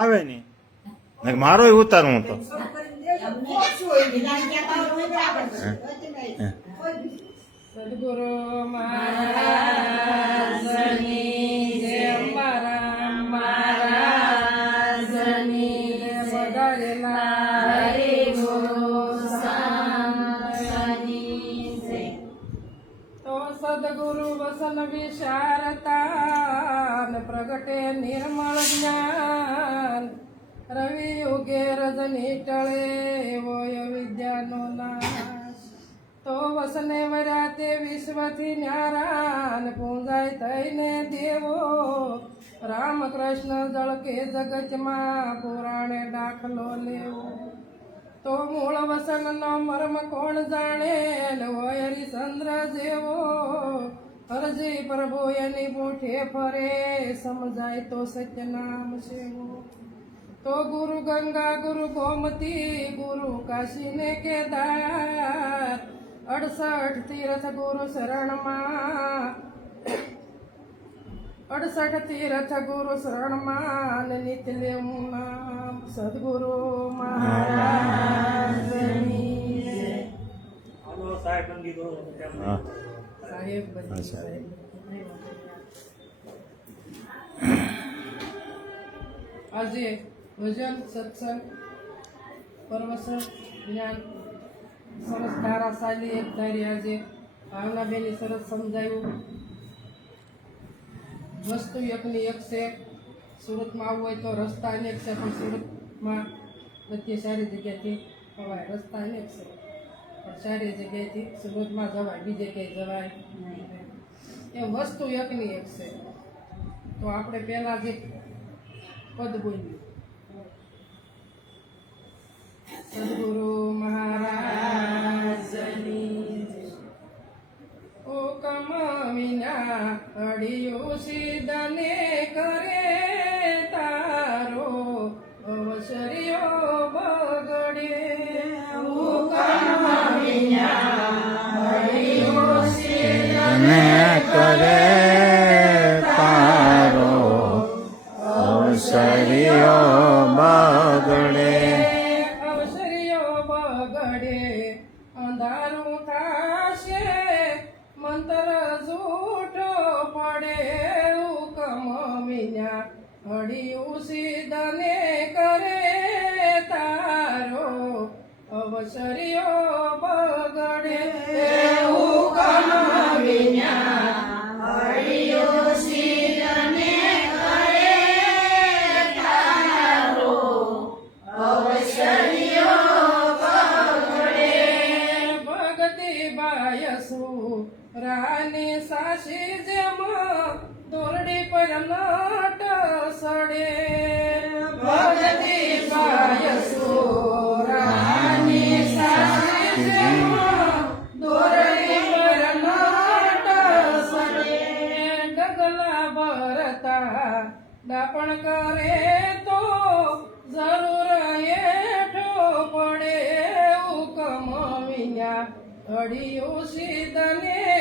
આવે નહીં. મારો ઉતાર હું તો. સદગુરુ મહારાજની તો સદગુરુ વસન વિશારતા પ્રગટે નિર્મળ જ્ઞાન. રવિ ઉગે રજની ટળે એવો વિદ્યાનો નાશ. તો વસને વરાતે વિશ્વથી ન્યારા પૂંજાય થઈને દેવો. રામકૃષ્ણ જળકે જગતમાં પુરાણે દાખલો લેવો. તો મૂળ વસનનો મર્મ કોણ જાણે? હોય હરિચંદ્ર જેવો. હરજી પ્રભુ એની પૂઠે ફરે, સમજાય તો સત્ય નામ સેવો. તો ગુરુ ગંગા ગુરુ ગોમતી ગુરુ કાશી ને કેદાર અડસઠ તીર્થ ગુરુ શરણમાં અડસઠ તીર્થ ગુરુ શરણમાં નિત લેવું નામ સદગુરુ. હા સાહેબ બની સાહેબ. આજે ભજન, સત્સંગ પરવસન જ્ઞાન, સરસ ધારાશાલી એક ધારી આજે ભાવનાબેને સરસ સમજાયું. વસ્તુ એકની એક છે, સુરતમાં આવવું હોય તો રસ્તા અનેક છે, પણ સુરતમાં બધી સારી જગ્યાથી અવાય રસ્તા અનેક છે, પણ સારી જગ્યાએથી સુરતમાં જવાય, બીજે ક્યાંય જવાય એ વસ્તુ એકની એક છે. તો આપણે પહેલાં જે પદ બોલ્યું સદગુરુ મહારાજની હુકમ વિના અડિયું અડિયો સિદ્ધને કરે તારો અવસર્યો બગડે ઓ તને કરે તારો અવસર્યો બગડે હડિયું સિદ્ધને કરે તારો અવસર્યો કરે તો જરૂર એઠો પડે હુકમ વિના. ઘડિયું સિદ્ધને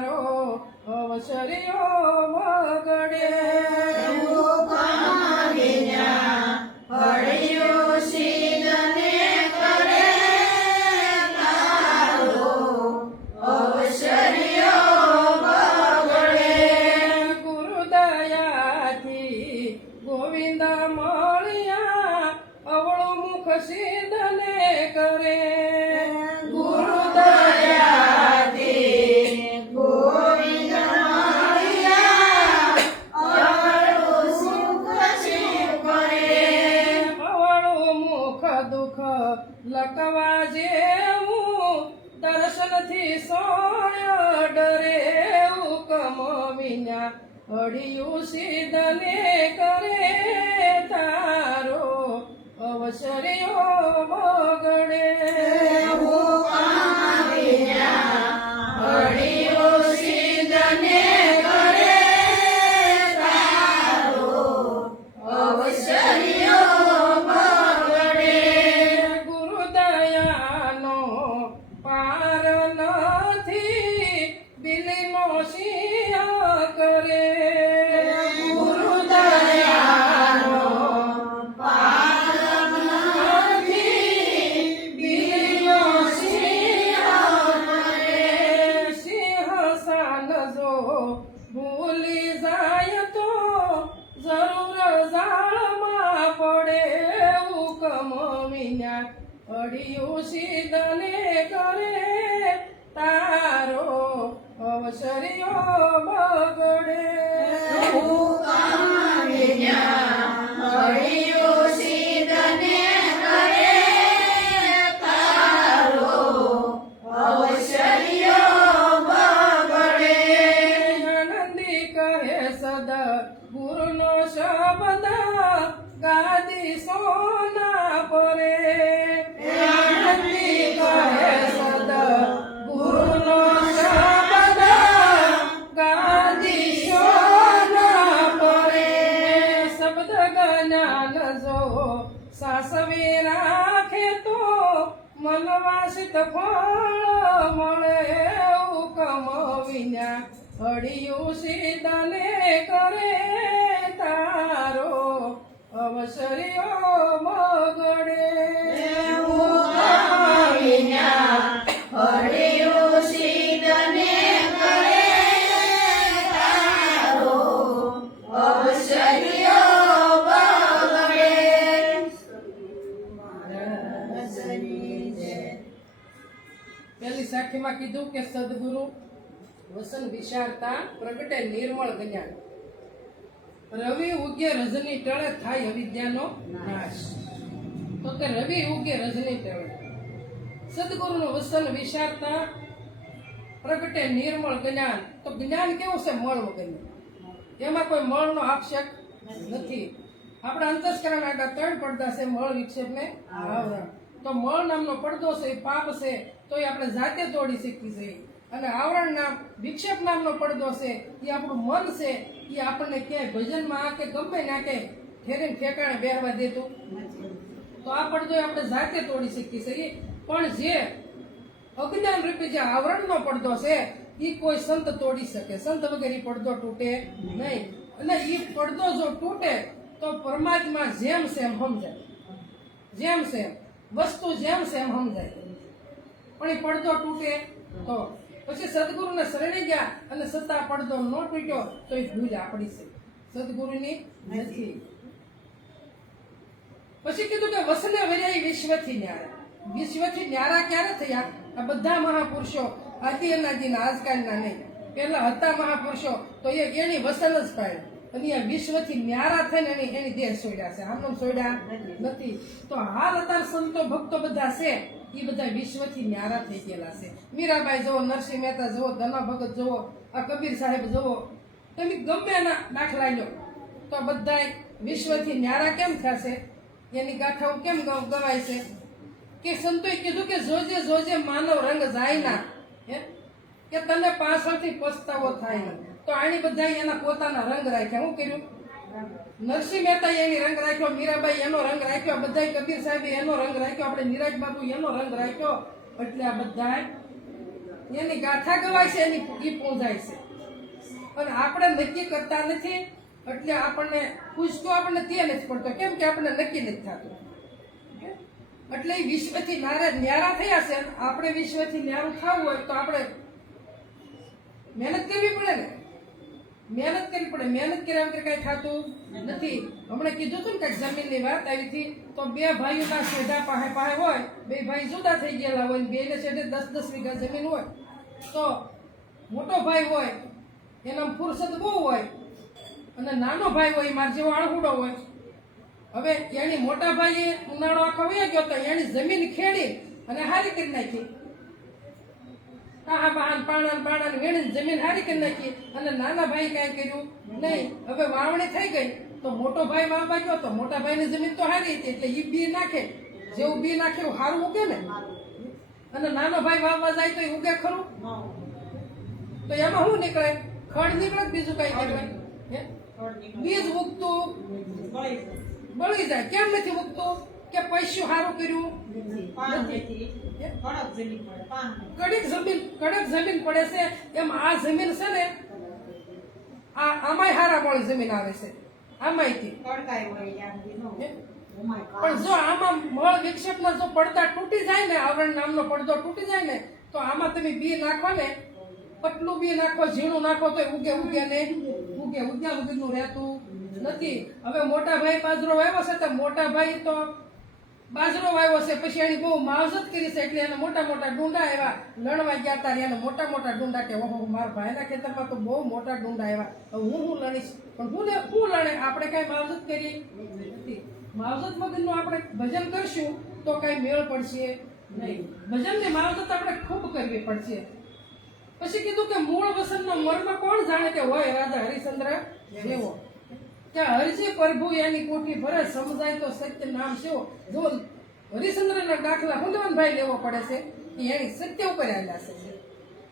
તારો અવસર્યો બગડે કીધું કે સદગુરુ વસન વિશાળતા પ્રગટે નિર્મળ જ્ઞાન રવિ ઉગે રજની ટળે થાય અવિદ્યાનો નાશ. તો કે રવિ ઉગે રજની ટળે. સદગુરુનું વસન વિશાળતા પ્રગટે નિર્મળ જ્ઞાન તો જ્ઞાન કેવું છે મળ વગરનું? એમાં કોઈ મળનો આક્ષેપ નથી. આપણા અંતસ્કરણ આગળ ત્રણ પડદા છે મળ વિક્ષેપ ને આવરણ. તો મળ નામનો પડદો છે, એ પાપ છે. તો એ આપણે જાતે તોડી શકીએ છીએ અને આવરણ નામ વિક્ષેપ નામનો પડદો છે, એ આપણું મન છે, એ આપણને ક્યાંય ભજનમાં આ કે ગમે ના કે ઠેરીને ઠેકાણે બેહવા દેતું. તો આ પડદો આપણે જાતે તોડી શકીએ છીએ પણ જે અજ્ઞાન રૂપી જે આવરણનો પડદો છે, એ કોઈ સંત તોડી શકે. સંત વગર પડદો તૂટે નહીં. અને એ પડદો જો તૂટે, તો પરમાત્મા જેમ સેમ સમજાય. જેમ સેમ. વસ્તુ જેમ સેમ સમજાય. પણ એ પડદો તૂટે. તો પછી સદગુરુને શરણે ગયા અને સત્તા પડદો ન તૂટ્યો, તો એ ભૂલ આપણી છે. સદગુરુની નથી. પછી કીધું કે વસને વર્યા વિશ્વથી ન્યારા. વિશ્વથી ન્યારા ક્યારે થયા? આ બધા મહાપુરુષો આદિ અનાદિના, આજકાલના નહીં. પેલા હતા મહાપુરુષો, તો એ એની વસન જ પાડ્યું અને એ વિશ્વથી ન્યારા થઈને એની એની દેહ સોડ્યા છે. આમનો સોડ્યા નથી. તો હાલ અત્યારે સંતો ભક્તો બધા છે. એ બધા વિશ્વથી ન્યારા થઈ ગયેલા છે. મીરાબાઈ જુઓ, નરસિંહ મહેતા જુઓ ધના ભગત જુઓ, આ કબીર સાહેબ જુઓ. તમે ગમે એના દાખલા લો તો બધા વિશ્વથી ન્યારા કેમ થશે? એની ગાથાઓ કેમ ગવાય છે? કે સંતોએ કીધું કે જોજે જોજે માનવ રંગ જાય ના. હે? કે તને પાછળથી પસ્તાવો થાય તો આની બધા એના પોતાના રંગ રાખ્યા. શું કર્યું? નરસિંહ મહેતા એની રંગ રાખ્યો, મીરાબાઈ એનો રંગ રાખ્યો બધા કબીર સાહેબ એનો રંગ રાખ્યો, આપણે નિરાજ બાબુ એનો રંગ રાખ્યો. એટલે આ બધા એની ગાથા ગવાય છે, એની ઈ પૂંજાય છે. અને આપણે નક્કી કરતા નથી, એટલે આપણને પૂછતો આપણને તે નથી પડતો, કેમ કે આપણને નક્કી નથી થતું. એટલે એ વિશ્વથી નારા ન્યારા થયા છે આપણે વિશ્વથી ન્યારું થવું હોય તો આપણે મહેનત કરવી પડે ને. મહેનત કરવી પડે મહેનત કર્યા વગર કઈ થતું નથી. હમણાં કીધું હતું ને કે જમીનની વાત આવી હતી, તો બે ભાઈઓના શેઢા પાસે પાસે હોય, બે ભાઈ જુદા થઈ ગયેલા હોય બે ને શેઢે દસ દસ વીઘા જમીન હોય. તો મોટો ભાઈ હોય, એના ફુરસદ બહુ હોય, અને નાનો ભાઈ હોય માર જેવો આળહુડો હોય. હવે એની મોટા ભાઈએ ઉનાળો આખો વહી ગયો તો એની જમીન ખેડી અને હારી કરી નાખી. કાહા બહાન પાણા પાણા વેણીને જમીન હારી કરી નાખી અને નાના ભાઈ કાંઈ કર્યું નહીં. હવે વાવણી થઈ ગઈ તો મોટો ભાઈ વાવવા ગયો તો મોટા ભાઈની જમીન તો હારી હતી એટલે એ બી નાખે. જેવું બી નાખે એવું હારું ઉગે ને. અને નાનો ભાઈ વાવવા જાય તો એ ઉગે ખરું? તો એમાં શું નીકળે? ખડ નીકળે બીજું કઈ નીકળે? બીજ ઉગતું. બળી જાય. કેમ નથી ઉગતું? કે પૈસું સારું કર્યું? કડક જમીન કડક જમીન પડે છે. એમ આ જમીન છે ને આ આમાંય હારા વાળી જમીન આવે છે. આમાંયથી? પણ જો આમાં મળ વિક્ષેપના જો પડદા તૂટી જાય ને આવરણ નામનો પડદો તૂટી જાય ને તો આમાં તમે બી નાખો ને પટલું બી નાખો ઝીણું નાખો તો ઉગે ઉગે ને ઉગે ઉગ્યા વગરનું રહેતું નથી. હવે મોટા ભાઈ બાજરો આવ્યો છે તો મોટા ભાઈ તો બાજરો વાવ્યો છે, પછી એની બહુ માવજત કરી છે, એટલે એને મોટા મોટા ડુંડા આવ્યા. લણવા ગયા હતા એને મોટા મોટા ડુંડા કે, ઓહો, મારા ભાઈના ખેતરમાં તો બહુ મોટા ડુંડા આવ્યા. હું હું લણીશ? પણ હું ને હું લણે, આપણે કાંઈ માવજત કરી માવજત વગરનું આપણે ભજન કરશું તો કાંઈ મેળ પડશે નહીં. ભજનની માવજત આપણે ખૂબ કરવી પડશે. પછી કીધું કે મૂળ વસનનો મર્મ કોણ જાણે કે હોય? રાજા હરિશ્ચંદ્ર જેવો. કે હરજી પ્રભુ એની કોઠી ભરે સમજાય તો સત્ય નામ શિવ જો હરિશ્ચંદ્રના દાખલા હુંદવનભાઈ લેવો પડે છે એની સત્ય ઉપર હાલ્યા છે.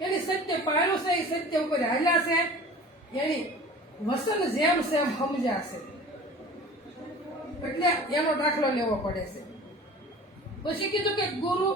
એની સત્ય પાયો છે, એ સત્ય ઉપર હાલ્યા છે. એની વસન જેમ સેમ સમજ્યા છે. એટલે એનો દાખલો લેવો પડે છે. પછી કીધું કે ગુરુ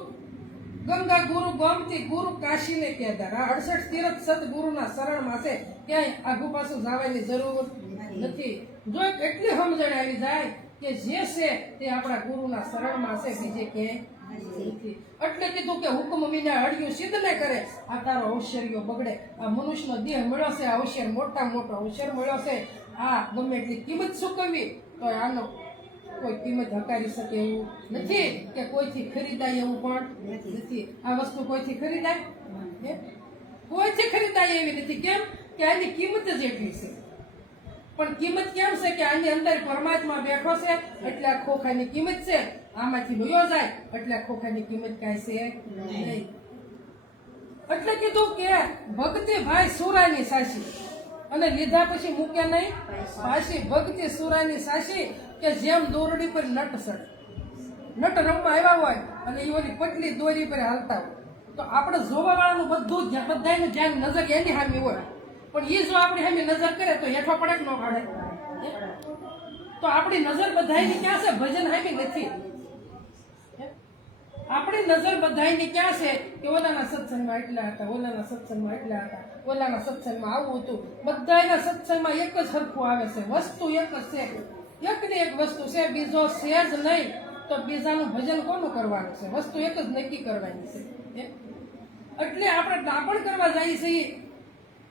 ગંગા ગુરુ ગોમતી ગુરુ કાશીને કહેતા આ અડસઠ તીરથ સદગુરુના શરણમાં છે. ક્યાંય આગુ પાછું જવાની જરૂર નથી. જો એટલી સમજણ આવી જાય કે જે છે તે આપણા ગુરુના શરણમાં છે બીજે ક્યાંય નથી. એટલે કીધું કે હુકમ વિના અડ્યું સિદ્ધ ને કરે. આ તારો ઔશ્ચર્યો બગડે. આ મનુષ્યનો દેહ મળ્યો છે આ ઔશ્ચર્ય મોટા મોટો ઔશ્ચર્ય મળ્યો છે. આ ગમે એટલી કિંમત ચૂકવવી તો આનો કોઈ કિંમત હકારી શકે એવું નથી કે કોઈથી ખરીદાય એવું પણ નથી. આ વસ્તુ કોઈથી ખરીદાય? કોઈથી ખરીદાય એવી નથી. કેમ? કે આની કિંમત જ એટલી છે. પણ કિંમત કેમ છે કે આની અંદર પરમાત્મા બેઠો છે, એટલે આ ખોખાની કિંમત છે? આમાંથી લોયો જાય, એટલે આ ખોખાની કિંમત કાંઈ છે નહીં. એટલે કીધું કે ભક્તિ ભાઈ સુરાની સાસી. અને લીધા પછી મૂક્યા નહીં? પાછી ભક્તિ સુરાની સાસી કે જેમ દોરડી પર નટ સડે. નટ રમવા આવ્યા હોય અને એ ઓલી પટલી દોરી પર હાલતા હોય. તો આપણે જોવા વાળાનું બધું બધાનું ધ્યાન નજર એની હામી હોય. પણ એ જો આપણી સામે નજર કરે તો હેઠો પડે કે ન પડે? તો આપણી નજર બધાયની ક્યાં છે? ભજન હામી નથી? આપણી નજર બધાયની ક્યાં છે? કે ઓલાના સત્સંગમાં એટલા હતા, ઓલાના સત્સંગમાં એટલા હતા, ઓલાના સત્સંગમાં આવું હતું. બધાયના સત્સંગમાં એક જ સરખું આવે છે. વસ્તુ એક જ છે. એક ને એક વસ્તુ છે, બીજો છે જ નહીં. તો બીજાનું ભજન કોનું કરવાનું છે? વસ્તુ એક જ નક્કી કરવાની છે? એટલે આપણે ડાપણ કરવા જઈએ છીએ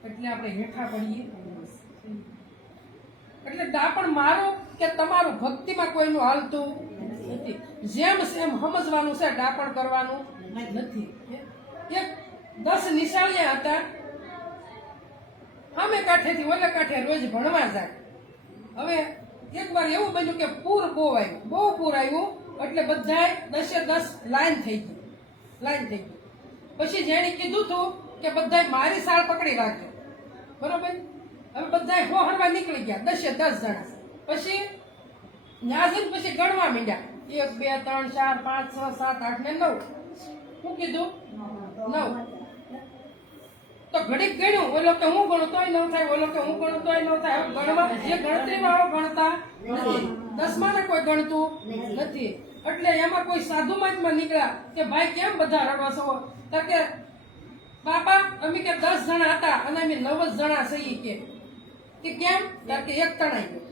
એટલે આપણે હેઠા પડીએ એટલે ડાપણ મારો કે તમારું ભક્તિમાં કોઈનું હાલતું નથી. જેમ સેમ સમજવાનું છે, ડાપણ કરવાનું નથી. એક દસ નિશાળિયા હતા. અમે કાંઠેથી ઓલે કાંઠે રોજ ભણવા જાય. હવે એકવાર એવું બન્યું કે પૂર બહુ આવ્યું. બહુ પૂર આવ્યું, એટલે બધાએ દસે દસ લાઈન થઈ ગઈ. લાઈન થઈ ગઈ. પછી જેણે કીધું હતું કે બધાય મારી સાળ પકડી રાખજો. બરોબર? હવે બધા હોહરવા નીકળી ગયા, દસે દસ જણા. પછી ન્યાઝીન પછી ગણવા માંડ્યા. એક, બે, ત્રણ, ચાર, પાંચ, છ, સાત, આઠ ને નવ. શું કીધું? નવ. તો ઘડીક ગણ્યું, ઓલો કે હું ગણું, તોય ન થાય, ઓલો કે હું ગણું, તોય ન થાય. ગણવા, જે ગણતરી વાળો ગણતા નથી. દસમા કોઈ ગણતું નથી. એટલે એમાં કોઈ સાધુ માં નીકળ્યા કે ભાઈ કેમ બધા રડવા છો તો કે બાપા અમે કે દસ જણા હતા અને અમે નવ જ જણા છીએ કે. કે કેમ? કારણ કે એક તણાઈ ગયો.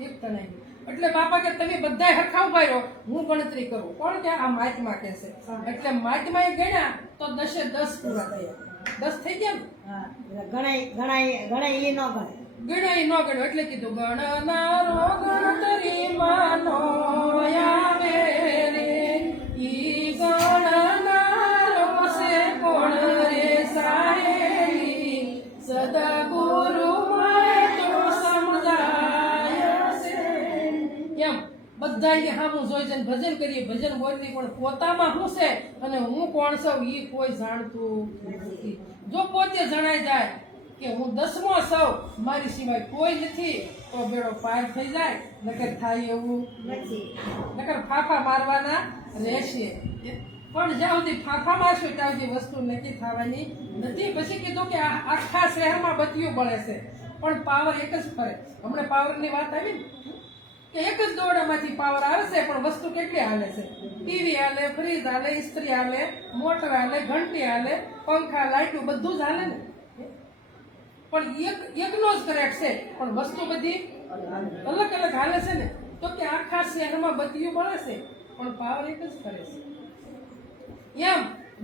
એક તણાઈ ગયો. એટલે બાપા કે તમે બધા હરખા ઊભા રહો હું ગણતરી કરું. કોણ કે આ માઇકમાં કે છે? એટલે માઇકમાં એ ગણ્યા તો દસે દસ પૂરા થયા. દસ થઈ ગયા ને? ગણાય ગણાય ગણાય એ ન ગણાય. ગણાય ન ગણ્યો. એટલે કીધું ગણનારો ગણતરી માનો આવે છે બધાય સામું જોઈ જઈને ભજન કરીએ. ભજન બોલતી પણ પોતામાં હું છે અને હું કોણ છું એ કોઈ જાણતું નથી. જો પોતે જણાઈ જાય કે હું દસમો સૌ મારી સિવાય કોઈ નથી, તો બેડો પાર થઈ જાય. નકર થાય એવું નથી. નકર ફાફા મારવાના રહેશે. પણ જ્યાં સુધી ફાફા મારશું, ત્યાં સુધી વસ્તુ નક્કી થવાની નથી. પછી કીધું કે આખા શહેરમાં બત્તીઓ બળે છે. પણ પાવર એક જ ફરે. હમણાં પાવરની વાત આવી ને? એક જ દોરડામાંથી પાવર આવશે પણ વસ્તુ કેટલી હાલે છે? ટીવી હાલે, ફ્રીજ હાલે, ઇસ્ત્રી હાલે, મોટર હાલે, ઘંટી હાલે, પંખા, લાઈટો બધું જ હાલે ને. પણ એક, એકનો જ કરેક્ટ છે, પણ વસ્તુ બધી અલગ અલગ હાલે છે ને. તો કે આખા શહેરમાં બત્તીઓ મળે છે, પણ પાવર એક જ કરે છે. એમ,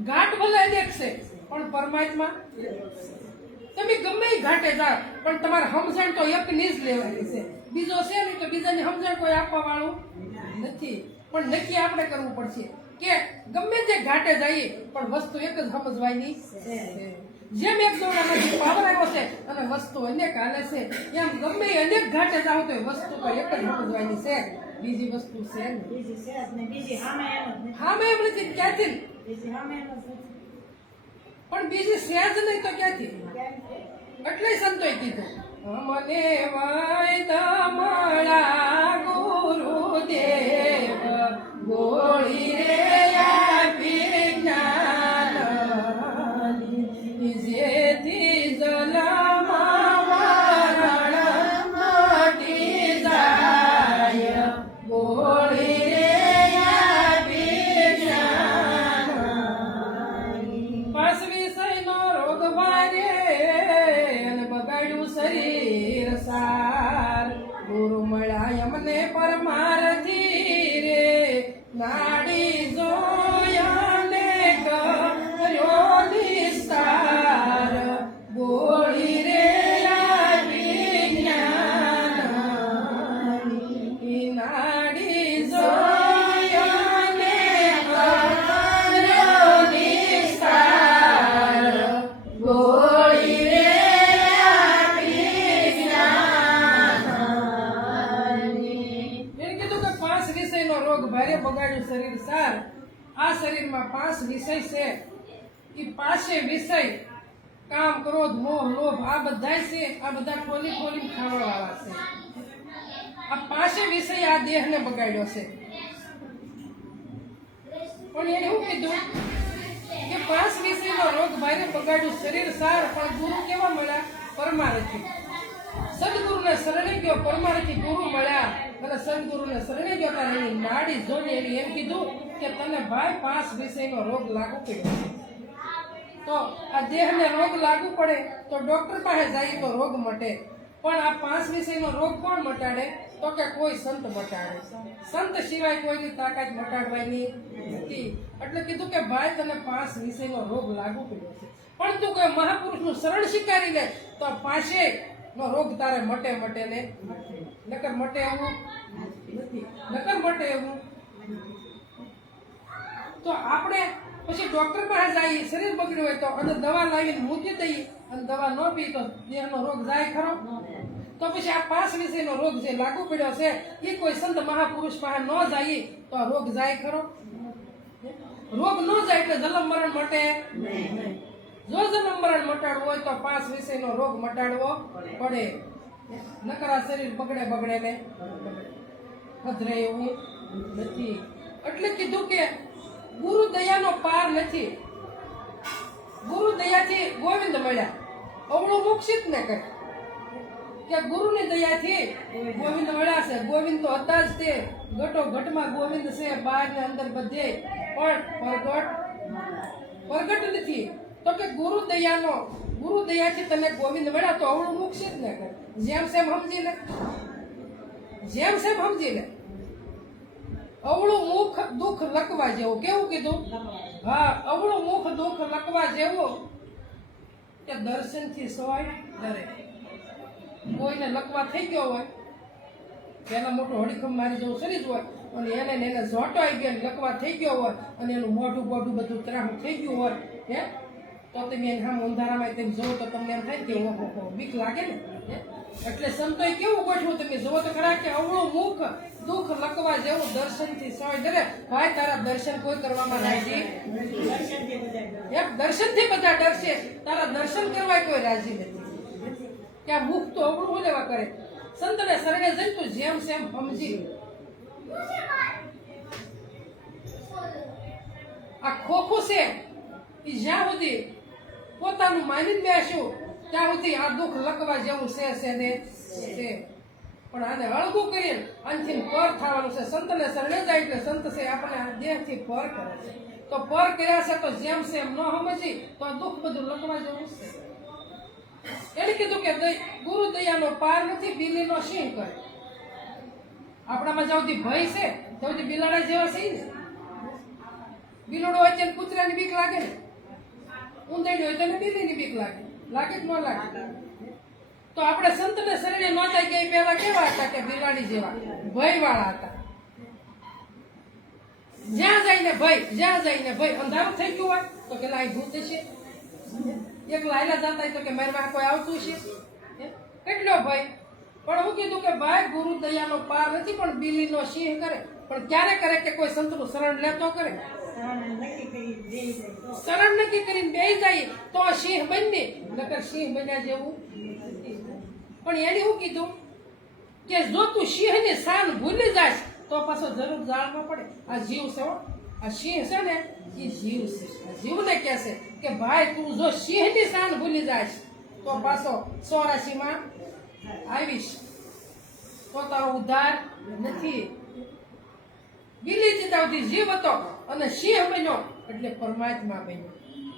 ઘાટ ભલે એક છે, પણ પરમાત્મા તમે ગમે ઘાટે જાઓ, પણ તમારે સમજણ તો એકની જ લેવાની છે. બીજો છે ને તો બીજાને સમજણ કોઈ આપવા વાળું નથી. પણ નક્કી આપણે કરવું પડશે કે ગમે તે ઘાટે જઈએ પણ વસ્તુ એક જ સમજવાની છે. જેમ એક દોડામાંથી પાવર આવ્યો છે અને વસ્તુ અનેક હાલે છે એમ ગમે અનેક ઘાટે જાઓ તો વસ્તુ તો એક જ સમજવાની છે. બીજી વસ્તુ છે છે હા મેં એમ નથી. ક્યાંથી? બીજી સામે જ પણ બીજી સેજ નહીં તો ક્યાંથી? એટલે સંતોય કીધું. મને વાયદા મળા ગુરુદેવ ગોળી બધા ખોલી ખોલી ખાવા વાળા છે. આ પાસે વિષય આ દેહને બગાડ્યો છે. પણ એને શું કીધું કે પાંચ વિષયનો રોગ ભારે બગાડ્યું, શરીર સાર, પણ ગુરુ કેવા મળ્યા? પરમારથી સદગુરુને શરણે ગયો પરમારથી ગુરુ મળ્યા. અને સદગુરુને શરણે ગયો ત્યારે એની નાડી એને એમ કીધું કે તને ભાઈ પાંચ વિષયનો રોગ લાગુ પડ્યો છે. તો આ દેહને રોગ લાગુ પડે તો ડોક્ટર પાસે જાય તો રોગ મટે. પણ આ પાંચ વિષયનો રોગ કોણ મટાડે? તો કે કોઈ સંત મટાડે. સંત સિવાય કોઈની તાકાત મટાડવાની નથી. એટલે કીધું કે ભાઈ તને પાંચ વિષયનો રોગ લાગુ પડ્યો છે. પણ તું કોઈ મહાપુરુષનું શરણ સ્વીકારી લે, તો પાંચે નો રોગ તારે મટે મટે ને નકર મટે એવું નથી. નકર મટે એવું તો આપણે પછી ડોક્ટર પાસે જઈએ શરીર બગડ્યું હોય તો અને દવા લાવીને મૂકી દઈએ અને દવા ન પી તો દેહનો રોગ જાય ખરો? તો પછી આ પાંચ વિષયનો રોગ જે લાગુ પડ્યો છે, એ કોઈ સંત મહાપુરુષ પાસે ન જઈએ તો આ રોગ જાય ખરો? રોગ ન જાય એટલે જન્મ મરણ મટે? જો જન્મ મરણ મટાડવું હોય તો પાંચ વિષયનો રોગ મટાડવો પડે. નકરા શરીર બગડે બગડે ને? પધરે એવું નથી. એટલે કીધું કે ગુરુ દયાનો પાર નથી. ગુરુ દયાથી ગોવિંદ મળ્યા. અવળું મોક્ષિત ને કહે. કે ગુરુની દયાથી ગોવિંદ મળ્યા છે. ગોવિંદ તો હતા જ તે. ઘટો ઘટમાં ગોવિંદ છે બહાર ને અંદર બધે. પણ પ્રગટ પ્રગટ નથી. તો કે ગુરુ દયાનો, ગુરુ દયાથી તને ગોવિંદ મળ્યા તો અવળું મોક્ષિત ને કરે જેમ સેમ સમજી ને જેમ સેમ સમજી લે અવળું મુખ દુઃખ લકવા જેવું. કેવું કીધું? હા, અવળું મુખ દુઃખ લકવા જેવું કે દર્શનથી સોય ડરે. કોઈને લકવા થઈ ગયો હોય એના મોટું હડીખમ મારી જેવું શરીર હોય, અને એને એને ઝોટો આવી ગયો લકવા થઈ ગયો હોય, અને એનું મોઢું બોઢું બધું ત્રાહું થઈ ગયું હોય, હે? એને આમ અંધારામાં તેમ જોવો તો તમને એમ થાય કે ઓહો બીક લાગે ને એટલે સંતોએ કેવું ગોઠવું તમે જોવો તો ખરા કે અવળું મુખ દુઃખ લકવા જેવું દર્શનથી સોય ડરે ભાઈ, તારા દર્શન કોઈ કરવામાં રાજી એક દર્શનથી બધા ડરશે. તારા દર્શન કરવા કોઈ રાજી નથી. કે આ મુખ તો અવળું લેવા કરે? સંતને શરણે જઈ તું જેમ સેમ સમજી. આ ખોખું છે એ જ્યાં સુધી પોતાનું માની બેસ્યું. ત્યાં સુધી આ દુઃખ લખવા જેવું છે છે ને? છે. પણ આને હળગું કરીએ અંતિમ પર થવાનું છે. સંતને શરણે જાય એટલે સંત છે આપણે આ દેહથી પર કરે છે. તો પર કર્યા છે તો જેમ છે એમ ન સમજી, તો આ દુઃખ બધું લખવા જેવું છે. એને કીધું કે ગુરુ દયાનો પાર નથી, બિલીનો સિંહ કરે. આપણામાં જ્યાં ભય છે, ત્યાં બિલાડા જેવા છે ને? બિલોડો ત્યારે કૂતરાની બીક લાગે ને? ઊંધેડી હોય તને એને બીક લાગે. લાગે કે ન લાગે? તો આપણે સંતને શરણે ન જાય કે પહેલા કેવા હતા કે બિલાડી જેવા? ભય વાળા હતા. જ્યાં જઈને ભય જ્યાં જઈને ભય અંધારું થઈ ગયું હોય તો કે લાઈ ભૂત છે એક લાયલા જતા તો કે મારવા કોઈ આવતું છે કેટલો ભય. પણ હું કીધું કે ભાઈ ગુરુ દયાનો પાર નથી પણ બિલીનો સિંહ કરે. પણ ક્યારે કરે કે કોઈ સંતનું શરણ લેતો કરે? શરણે નક્કી કરીને બે જાય તો સિંહ બનને, નકર સિંહ બન્યા જેવું પણ એને શું કીધું કે જો તું સિંહની શાન ભૂલી જાય તો પાછો જરૂર જાળમાં પડે. આ જીવ છે આ સિંહ છે ને, એ જીવ છે. જીવને કહે છે કે ભાઈ, તું જો સિંહની શાન ભૂલી જાય તો પાછો ચોરાશીમાં આવીશ. તો તારો ઉદ્ધાર નથી. બિલી ચિતાવતી જીવ હતો અને સિંહ બન્યો. એટલે પરમાત્મા બન્યો.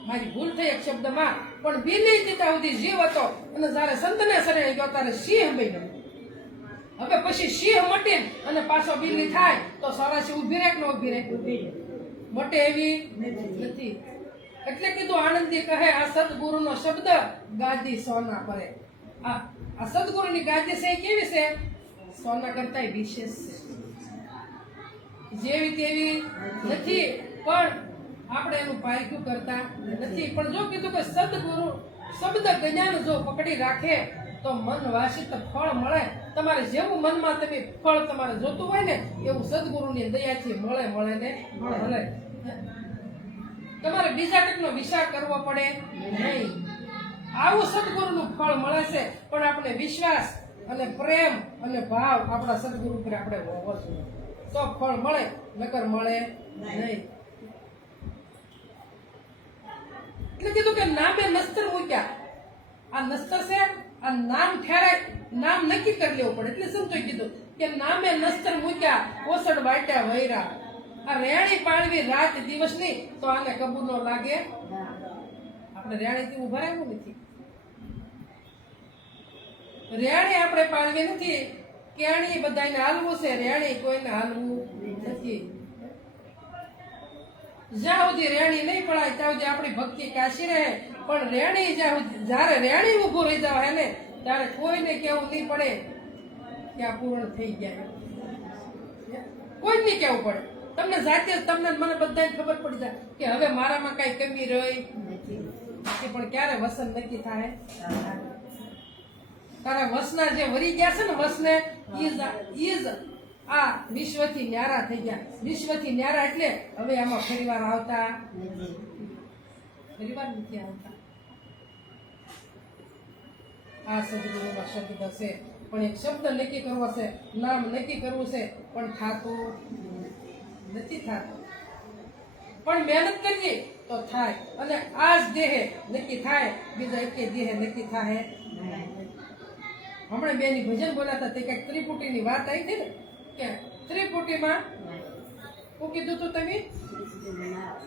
મારી ભૂલ થઈ એક શબ્દમાં પણ બિલી ચિતાવતી જીવ હતો અને જ્યારે સંતને શરણે ગયો ત્યારે સિંહ બન્યો. હવે પછી સિંહ મટી અને પાછો બિલી થાય તો સરસ ઊભી રહે કે ન ઊભી રહે મટે એવી નથી. એટલે કીધું આનંદી કહે આ સદગુરુનો શબ્દ ગાદી સોના પરે. આ આ સદગુરુની ગાદી છે કેવી છે? સોના કરતા વિશેષ છે. જેવી તેવી નથી પણ આપણે એનું પારખ્યું કરતા નથી. પણ જો કીધું કે સદગુરુ, શબ્દ જ્ઞાન જો પકડી રાખે, તો મન વાસિત ફળ મળે. તમારે જેવું મનમાં તમે ફળ તમારે જોતું હોય ને, એવું સદગુરુની દયાથી મળે મળે ને મળે. તમારે બીજા કંઈકનો વિચાર કરવો પડે નહીં. આવું સદગુરુનું ફળ મળે છે, પણ આપણે વિશ્વાસ અને પ્રેમ અને ભાવ આપણા સદગુરુ પર આપણે હોવો જોઈએ. તો ફળ મળે, નકર મળે નહીં. એટલે કીધું કે નામે નસ્તર મૂક્યા. આ નસ્તર છે, આ નામ ઠેરાય, નામ નક્કી કરી લેવું પડે. એટલે સમજો કીધું કે નામે નસ્તર મૂક્યા, ઓસડ વાટ્યા વૈરા. આ રેણી પાળવી રાત દિવસની તો આને કબૂલ નો લાગે. આપણે રેણી થી ઉભરાયું નથી. રેણી આપણે પાળવી નથી. કેણી બધાને હાલવું છે, રેણી કોઈને હાલવું નથી. જ્યાં સુધી રેણી નહીં પડાય, ત્યાં સુધી આપણી ભક્તિ કાશી રહે. પણ રેણી જ્યાં સુધી- જ્યારે રેણી ઊભું રહી જવાય ને, ત્યારે કોઈને કેવું નહીં પડે કે આ પૂર્ણ થઈ ગયા. કોઈ નહીં કેવું પડે. તમને જાતે જ તમને મને બધા ખબર પડી જાય કે હવે મારામાં કઈ કમી રહી નથી. પણ ક્યારે વસન નક્કી થાય? તારા વસના જે વરી ગયા છે ને વસને ઈ જ આ વિશ્વથી ન્યારા થઈ ગયા. વિશ્વથી ન્યારા એટલે હવે આમાં ફરીવાર આવતા ફરીવાર નથી આવતા. આ સદગુરુમાં શબ્દ છે, પણ એક શબ્દ નક્કી કરવો છે, નામ નક્કી કરવું છે, પણ થાતું નથી થાતું. પણ મહેનત કરીએ તો થાય અને આ જ દેહે નક્કી થાય, બીજા એક દેહે નક્કી થાય હમણાં બેની ભજન બોલાતા તે કંઈક ત્રિપુટીની વાત આવી હતી ને ત્રિપુટીમાં શું કીધું તું તમે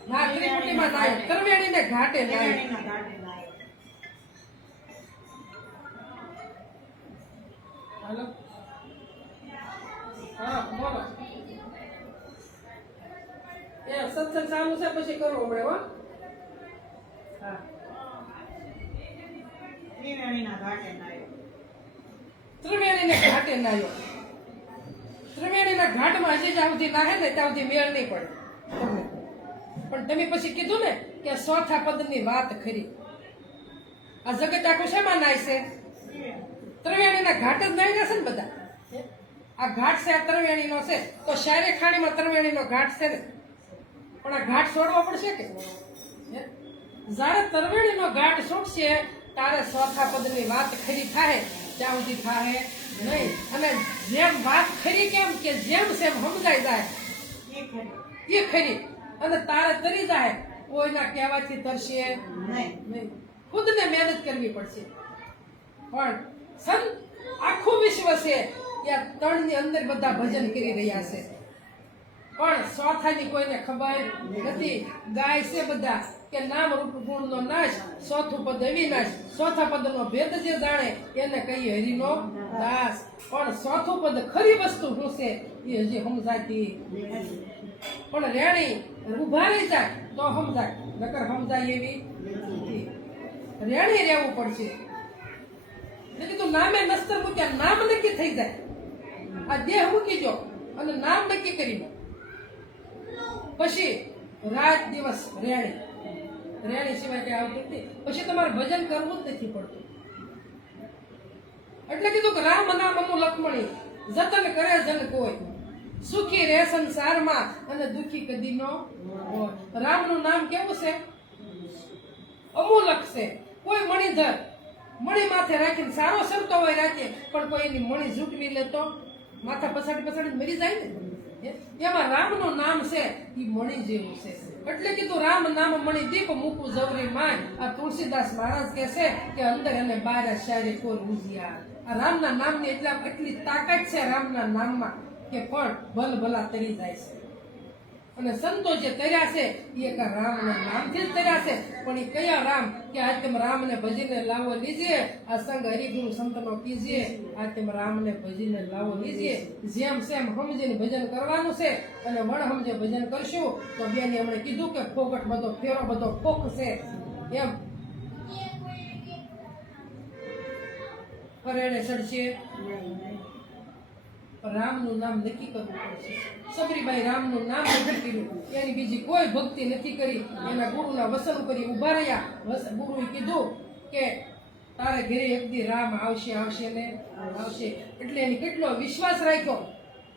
હા ત્રિપુટીમાં નાયો ત્રવેણીને ઘાટે નાયો ત્રિવેણીના ઘાટે લાયો. હાલો. હા બોલો. એ સત્સંગ ચાલુ છે પછી કરો હમણે હો. હા. ત્રિવેણીના ઘાટે લાયો. ત્રિવેણીને ઘાટે નાયો ત્રિવેણીના ઘાટમાં હજી જ્યાં સુધી નાહે ને, ત્યાં સુધી મેળ નહીં પડે. પણ તમે પછી કીધું ને કે સોથા પદની વાત ખરી. આ જગત આખું શેમાં નાય છે? ત્રવેણીના ઘાટ જ નાહી જશે ને બધા? આ ઘાટ છે, આ ત્રવેણીનો છે. તો શાયરે ખાણીમાં ત્રવેણીનો ઘાટ છે ને? પણ આ ઘાટ છોડવો પડશે કે? જ્યારે તરવેણીનો ઘાટ છૂટશે તારે સોથા પદની વાત ખરી થાય ત્યાં સુધી થાય નહીં. અને જેમ વાત ખરી કેમ કે જેમ સેમ સમજાઈ જાય એ ખરી. અને તારે તરી જાય કોઈના કહેવાથી તરશે? નહીં. નહીં. ખુદને મહેનત કરવી પડશે. પણ સન આખું વિશ્વ છે કે આ તણની અંદર બધા ભજન કરી રહ્યા છે. પણ સ્વાથાની કોઈને ખબર નથી. ગાય છે બધા. કે નામ રૂપ ગુણનો નાશ ચોથું પદ અવિનાશ ચોથા પદનો ભેદ જે જાણે, એને કહીએ હરિનો દાસ. પણ ચોથું પદ ખરી વસ્તુ શું છે? એ હજી સમજાતી પણ રેણી ઊભા રહી જાય તો સમજાય, નકર સમજાય એવી રેણી રહેવું પડશે. મેં કીધું, નામે નસ્તર મૂક્યા, નામ નક્કી થઈ જાય. આ દેહ મૂકી જો અને નામ નક્કી કરી પછી રાત દિવસ રેણી. રેણી સિવાય કંઈ આવતું નથી. પછી તમારે ભજન કરવું જ નથી પડતું. એટલે કીધું કે રામ નામ અમુ લક્ષ્મણી, જતન કરે જન કોઈ. સુખી રહે સંસારમાં અને દુખી કદી નો. રામનું નામ કેવું છે? અમૂલક છે. કોઈ મણિધર મણી માથે રાખીને સારો સરતો હોય રાખે, પણ કોઈ એની મણી ઝૂંટવી લેતો. માથા પછાડી પછાડી મરી જાય ને. એમાં રામનું નામ છે એ મણી જેવું છે. એટલે કીધું, રામ નામ મણી દીપ મૂકું જવરી માય. આ તુલસીદાસ મહારાજ કે છે કે અંદર એને બહાર શાયરી કોર ઉજિયા આ રામના નામની એટલા એટલી તાકાત છે રામના નામમાં કે પણ ભલ ભલા તરી જાય છે. અને સંતો જે તર્યા છે એ એક રામના નામથી જ તર્યા છે. પણ એ કયા રામ? કે આજ તમે રામને ભજીને લાવો લીજીએ આ સંગ હરિગુરુ સંતનો પીજીએ આજ તમે રામને ભજીને લાવો લીજીએ. જેમ સેમ સમજીને ભજન કરવાનું છે અને વણ સમજે ભજન કરશું તો બેને એમણે કીધું કે ફોકટ બધો ફેરો બધો ફોક છે. એમ. ફરેડે ચડશે રામનું નામ નક્કી કરવું પડશે. સબરીબાઈ રામનું નામ નક્કી કર્યું એની બીજી કોઈ ભક્તિ નથી કરી. એના ગુરુના વસન કરી ઊભા રહ્યા. ગુરુએ કીધું કે તારે ઘરે એક દી રામ આવશે આવશે ને આવશે. એટલે એને કેટલો વિશ્વાસ રાખ્યો?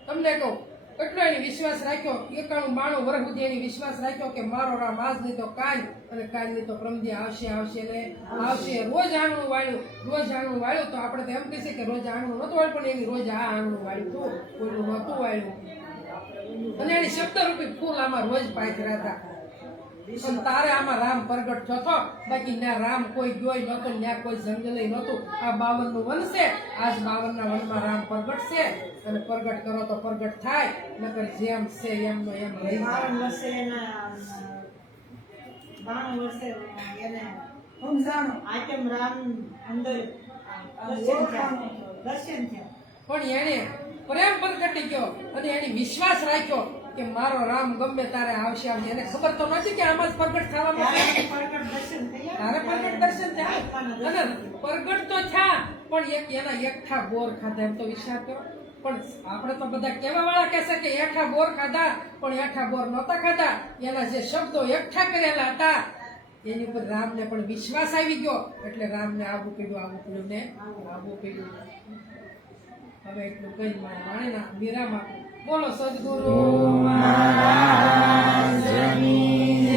તમને કહું, કેટલો એની વિશ્વાસ રાખ્યો? એકાણું બાણું વર્ષ સુધી એની વિશ્વાસ રાખ્યો કે મારો રામ આજ નહીં તો કાલ અને કાલની તો પ્રમદી આવશે આવશે ને આવશે. રોજ આંગણું વાળ્યું, રોજ આંગણું વાળ્યું તો આપણે તો એમ કહીએ કે રોજ આંગણું નહોતું વાળ્યું, પણ એની રોજ આ આંગણું વાળ્યું હતું. કોઈનું નહોતું વાળ્યું. અને એની શબ્દ ફૂલ આમાં રોજ પાથર્યા હતા. પણ તારે આમાં રામ પ્રગટ થયો હતો બાકી ના રામ કોઈ જોઈ નહોતો ત્યાં કોઈ જંગલે નહોતું. આ બાવનનું વન છે. આજ બાવન ના વનમાં રામ પ્રગટ છે. અને પ્રગટ કરો તો પ્રગટ થાય. નકર જેમ છે એમનો એમ રહી જાય. બાવન વર્ષે એના બાણું વર્ષે એને સમજાણું આચમ રામ અંદર દર્શન થયા. પણ એને પ્રેમ પ્રગટી ગયો અને એને વિશ્વાસ રાખ્યો કે મારો રામ ગમે તારે આવશે આવશે. એને ખબર તો નથી કે આમાં જ પ્રગટ થયા. તારે પ્રગટ દર્શન થયા. અને પ્રગટ તો થયા પણ એક એના એકઠા બોર ખાધા એમ તો વિચાર કરો. પણ આપણે તો બધા કેવા વાળા કહેશે કે એઠા બોર ખાધા પણ એઠા બોર નહોતા ખાધા. એના જે શબ્દો એકઠા કરેલા હતા એની ઉપર રામને પણ વિશ્વાસ આવી ગયો. એટલે રામને આવું પીડ્યું આવું પીડ્યું ને આવું પીડ્યું હવે એટલું કઈ મારે વાણીના મીરામાં બોલો સદગુરુ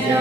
જય